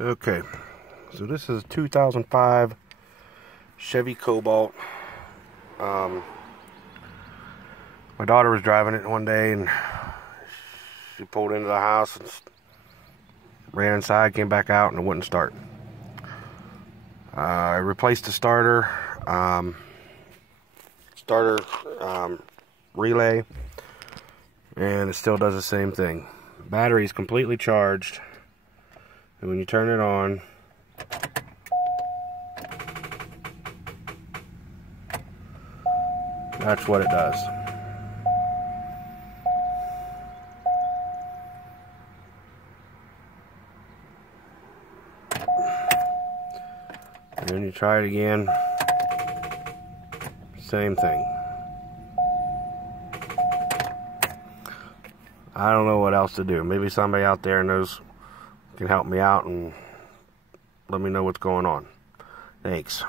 Okay, so this is a 2005 Chevy Cobalt. My daughter was driving it one day and she pulled into the house and ran inside, came back out, and it wouldn't start. I replaced the starter, relay, and it still does the same thing. Battery's completely charged, and when you turn it on, that's what it does. And then you try it again, same thing. I don't know what else to do. Maybe somebody out there knows, can help me out and let me know what's going on. Thanks.